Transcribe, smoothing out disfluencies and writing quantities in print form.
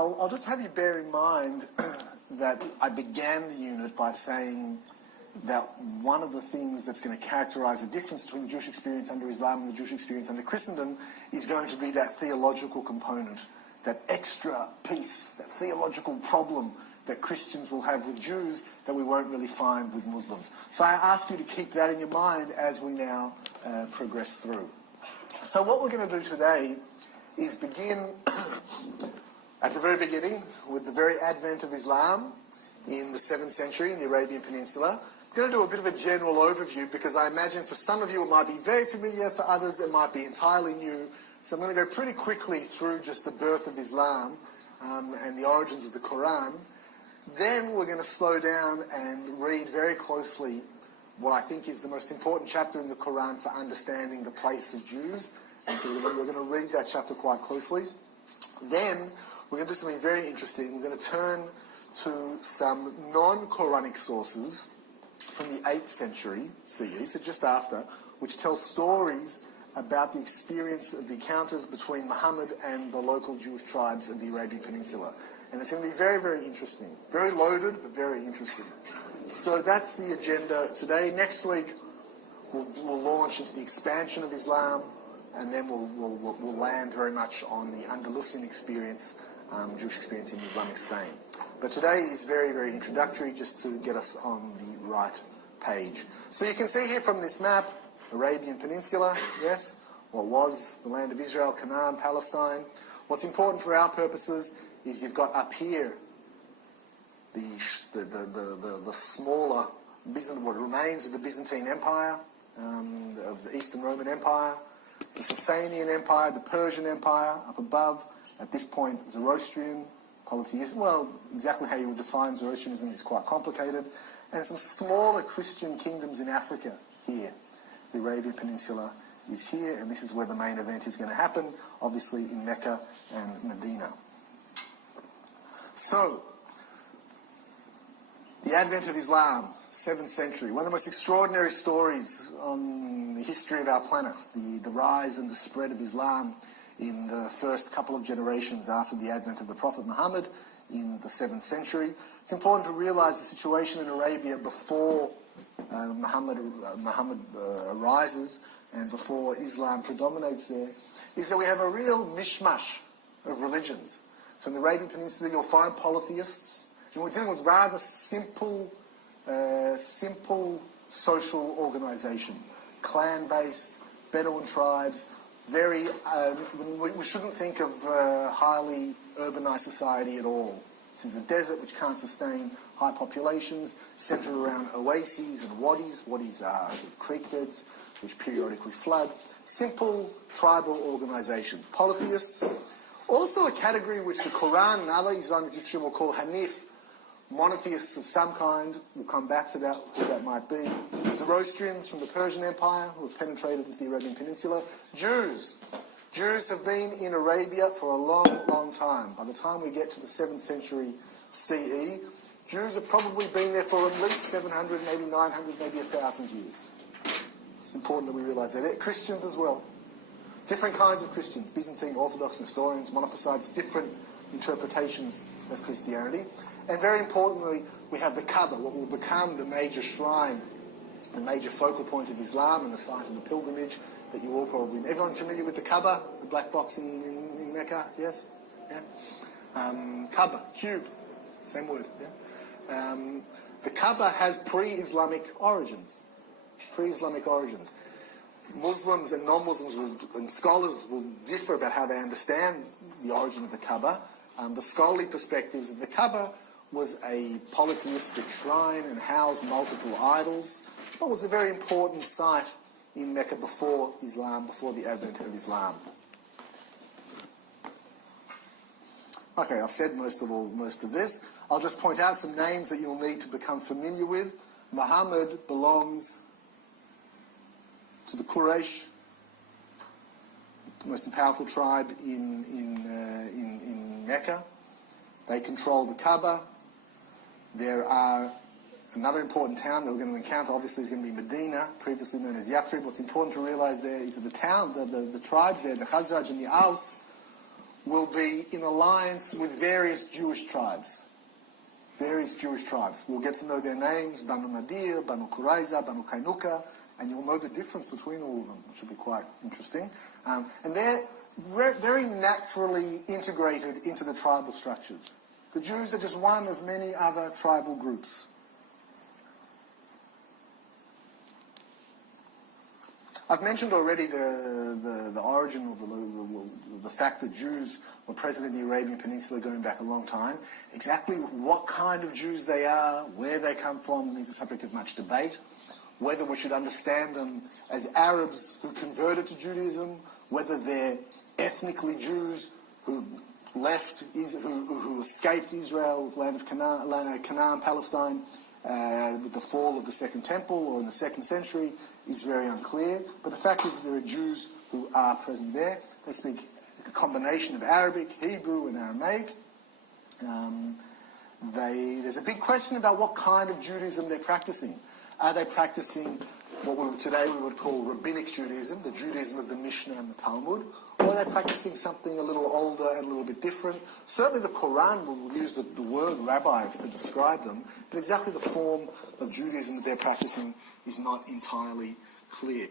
I'll just have you bear in mind that I began the unit by saying that one of the things that's going to characterize the difference between the Jewish experience under Islam and the Jewish experience under Christendom is going to be that theological component, that extra piece, that theological problem that Christians will have with Jews that we won't really find with Muslims. So I ask you to keep that in your mind as we now progress through. So what we're going to do today is begin at the very beginning with the very advent of Islam in the 7th century in the Arabian Peninsula. I'm going to do a bit of a general overview because I imagine for some of you it might be very familiar, for others it might be entirely new. So I'm going to go pretty quickly through just the birth of Islam and the origins of the Quran. Then we're going to slow down and read very closely what I think is the most important chapter in the Quran for understanding the place of Jews. And so we're going to read that chapter quite closely. Then we're going to do something very interesting. We're going to turn to some non-Quranic sources from the 8th century CE, so just after, which tell stories about the experience of the encounters between Muhammad and the local Jewish tribes of the Arabian Peninsula. And it's going to be very, very interesting. Very loaded, but very interesting. So that's the agenda today. Next week, we'll launch into the expansion of Islam, and then we'll land very much on the Andalusian experience, Jewish experience in Islamic Spain. But today is very, very introductory, just to get us on the right page. So you can see here from this map, Arabian Peninsula, yes, what was the land of Israel, Canaan, Palestine. What's important for our purposes is you've got up here the smaller what remains of the Byzantine Empire, of the Eastern Roman Empire, the Sasanian Empire, the Persian Empire up above. At this point, Zoroastrian, polytheism. Well, exactly how you would define Zoroastrianism is quite complicated. And some smaller Christian kingdoms in Africa here. The Arabian Peninsula is here, and this is where the main event is going to happen, obviously in Mecca and Medina. So, the advent of Islam, 7th century, one of the most extraordinary stories on the history of our planet, the rise and the spread of Islam in the first couple of generations after the advent of the Prophet Muhammad in the 7th century. It's important to realize the situation in Arabia before Muhammad arises and before Islam predominates there, is that we have a real mishmash of religions. So in the Arabian Peninsula you'll find polytheists, and we're dealing with rather simple social organisation, clan-based, Bedouin tribes, very, we shouldn't think of highly urbanised society at all. This is a desert which can't sustain high populations, centred around oases and wadis. Wadis are sort of creek beds which periodically flood. Simple tribal organisation. Polytheists, also a category which the Quran and other Islamic literature will call Hanif, monotheists of some kind. We'll come back to that, who that might be. Zoroastrians from the Persian Empire who have penetrated into the Arabian Peninsula. Jews. Jews have been in Arabia for a long, long time. By the time we get to the 7th century CE, Jews have probably been there for at least 700, maybe 900, maybe 1,000 years. It's important that we realise that. They're Christians as well. Different kinds of Christians. Byzantine, Orthodox, Nestorians, Monophysites, different interpretations of Christianity. And very importantly, we have the Kaaba, what will become the major shrine, the major focal point of Islam and the site of the pilgrimage that you all probably... Everyone familiar with the Kaaba, the black box in Mecca? Yes? Yeah? Kaaba, cube, same word. Yeah? The Kaaba has pre-Islamic origins. Pre-Islamic origins. Muslims and non-Muslims and scholars will differ about how they understand the origin of the Kaaba. The scholarly perspectives of the Kaaba was a polytheistic shrine and housed multiple idols, but was a very important site in Mecca before Islam, before the advent of Islam. Okay, I've said most of this. I'll just point out some names that you'll need to become familiar with. Muhammad belongs to the Quraysh, the most powerful tribe in Mecca. They control the Kaaba. There are another important town that we're going to encounter, obviously, is going to be Medina, previously known as Yathrib. What's important to realize there is that the town, the tribes there, the Khazraj and the Aus, will be in alliance with various Jewish tribes. Various Jewish tribes. We'll get to know their names, Banu Nadir, Banu Kuraiza, Banu Kainuka, and you'll know the difference between all of them, which will be quite interesting. And they're very naturally integrated into the tribal structures. The Jews are just one of many other tribal groups. I've mentioned already the origin or the fact that Jews were present in the Arabian Peninsula going back a long time. Exactly what kind of Jews they are, where they come from, is a subject of much debate. Whether we should understand them as Arabs who converted to Judaism, whether they're ethnically Jews who left, who escaped Israel, land of Canaan, Palestine, with the fall of the Second Temple or in the 2nd century, is very unclear. But the fact is that there are Jews who are present there. They speak a combination of Arabic, Hebrew, and Aramaic. There's a big question about what kind of Judaism they're practicing. Are they practicing what today we would call rabbinic Judaism, the Judaism of the Mishnah and the Talmud, or are they practicing something a little older and a little bit different? Certainly the Quran will use the word rabbis to describe them, but exactly the form of Judaism that they're practicing is not entirely clear.